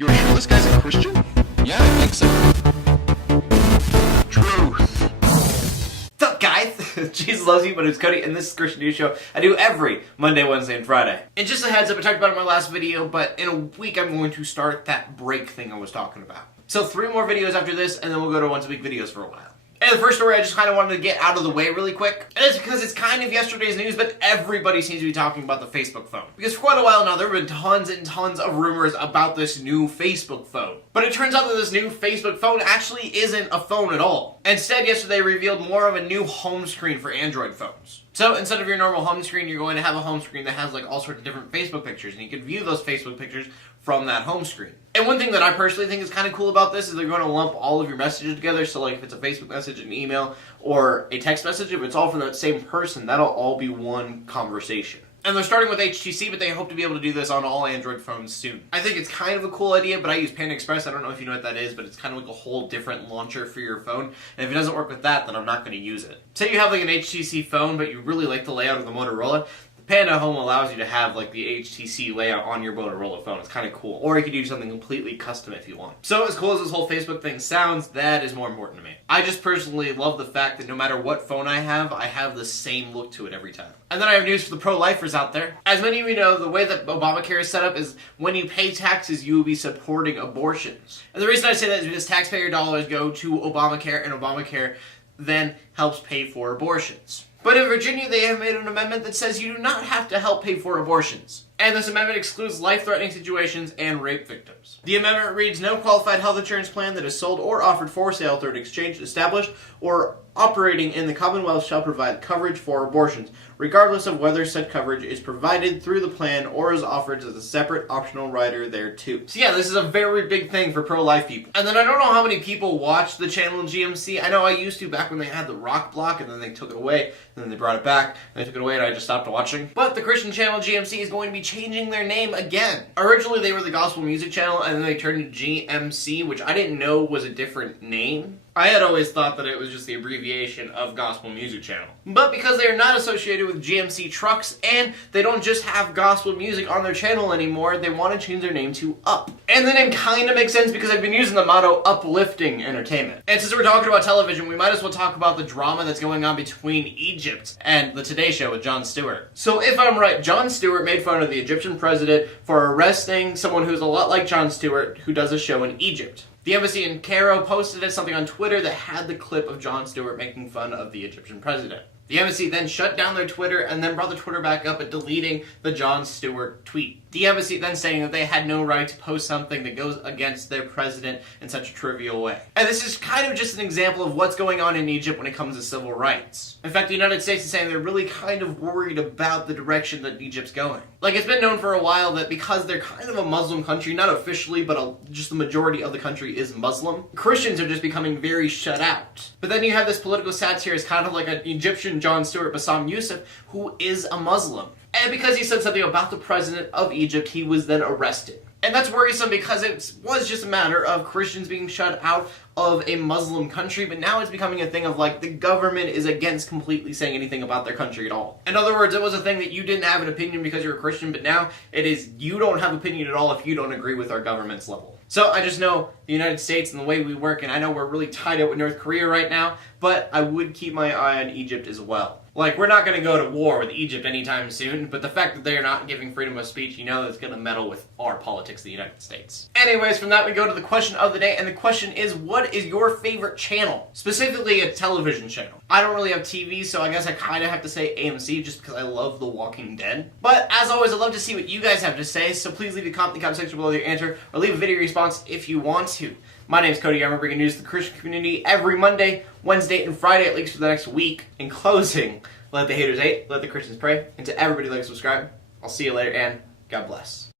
You're sure this guy's a Christian? Yeah, I think so. Truth. What's up, guys? Jesus loves you, but it's Cody, and this is Christian News Show I do every Monday, Wednesday, and Friday. And just a heads up, I talked about it in my last video, but in a week I'm going to start that break thing I was talking about. So 3 more videos after this, and then we'll go to once-a-week videos for a while. And the first story I just kind of wanted to get out of the way really quick, and it's because it's kind of yesterday's news, but everybody seems to be talking about the Facebook phone. Because for quite a while now, there have been tons and tons of rumors about this new Facebook phone. But it turns out that this new Facebook phone actually isn't a phone at all. Instead, yesterday revealed more of a new home screen for Android phones. So instead of your normal home screen, you're going to have a home screen that has like all sorts of different Facebook pictures, and you can view those Facebook pictures from that home screen. And one thing that I personally think is kind of cool about this is they're going to lump all of your messages together. So like if it's a Facebook message, an email, or a text message, if it's all from that same person, that'll all be one conversation. And they're starting with HTC, but they hope to be able to do this on all Android phones soon. I think it's kind of a cool idea, but I use Panda Express. I don't know if you know what that is, but it's kind of like a whole different launcher for your phone. And if it doesn't work with that, then I'm not going to use it. Say you have like an HTC phone, but you really like the layout of the Motorola. Panda Home allows you to have like the HTC layout on your Motorola phone. It's kind of cool. Or you could do something completely custom if you want. So as cool as this whole Facebook thing sounds, that is more important to me. I just personally love the fact that no matter what phone I have the same look to it every time. And then I have news for the pro-lifers out there. As many of you know, the way that Obamacare is set up is when you pay taxes, you will be supporting abortions. And the reason I say that is because taxpayer dollars go to Obamacare, and Obamacare then helps pay for abortions. But in Virginia, they have made an amendment that says you do not have to help pay for abortions. And this amendment excludes life-threatening situations and rape victims. The amendment reads, no qualified health insurance plan that is sold or offered for sale through an exchange established or operating in the Commonwealth shall provide coverage for abortions, regardless of whether such coverage is provided through the plan or is offered as a separate optional rider thereto. So yeah, this is a very big thing for pro-life people. And then I don't know how many people watch the channel GMC. I know I used to back when they had the rock block, and then they took it away, and then they brought it back, and they took it away, and I just stopped watching. But the Christian channel GMC is going to be changing their name again. Originally they were the Gospel Music Channel, and then they turned to GMC, which I didn't know was a different name. I had always thought that it was just the abbreviation of Gospel Music Channel. But because they are not associated with GMC trucks, and they don't just have gospel music on their channel anymore, they want to change their name to Up. And the name kind of makes sense because I've been using the motto uplifting entertainment. And since we're talking about television, we might as well talk about the drama that's going on between Egypt and the Today Show with Jon Stewart. So if I'm right, Jon Stewart made fun of the Egyptian president for arresting someone who's a lot like Jon Stewart who does a show in Egypt. The embassy in Cairo posted something on Twitter that had the clip of Jon Stewart making fun of the Egyptian president. The embassy then shut down their Twitter and then brought the Twitter back up and deleting the Jon Stewart tweet. The embassy then saying that they had no right to post something that goes against their president in such a trivial way. And this is kind of just an example of what's going on in Egypt when it comes to civil rights. In fact, the United States is saying they're really kind of worried about the direction that Egypt's going. Like, it's been known for a while that because they're kind of a Muslim country, not officially, but just the majority of the country is Muslim, Christians are just becoming very shut out. But then you have this political satirist, kind of like an Egyptian Jon Stewart, Bassam Youssef, who is a Muslim. And because he said something about the president of Egypt, he was then arrested. And that's worrisome because it was just a matter of Christians being shut out of a Muslim country, but now it's becoming a thing of like the government is against completely saying anything about their country at all. In other words, it was a thing that you didn't have an opinion because you're a Christian, but now it is you don't have opinion at all if you don't agree with our government's level. So I just know the United States and the way we work, and I know we're really tied up with North Korea right now, but I would keep my eye on Egypt as well. Like, we're not going to go to war with Egypt anytime soon, but the fact that they're not giving freedom of speech, you know that's going to meddle with our politics, the United States. Anyways, from that we go to the question of the day, and the question is, what is your favorite channel? Specifically a television channel. I don't really have TV, so I guess I kind of have to say AMC just because I love The Walking Dead. But as always, I'd love to see what you guys have to say, so please leave a comment in the comment section below your answer, or leave a video response if you want to. My name's Cody. I'm bringing news to the Christian community every Monday, Wednesday, and Friday, at least for the next week. In closing, let the haters hate, let the Christians pray, and to everybody like and subscribe, I'll see you later, and God bless.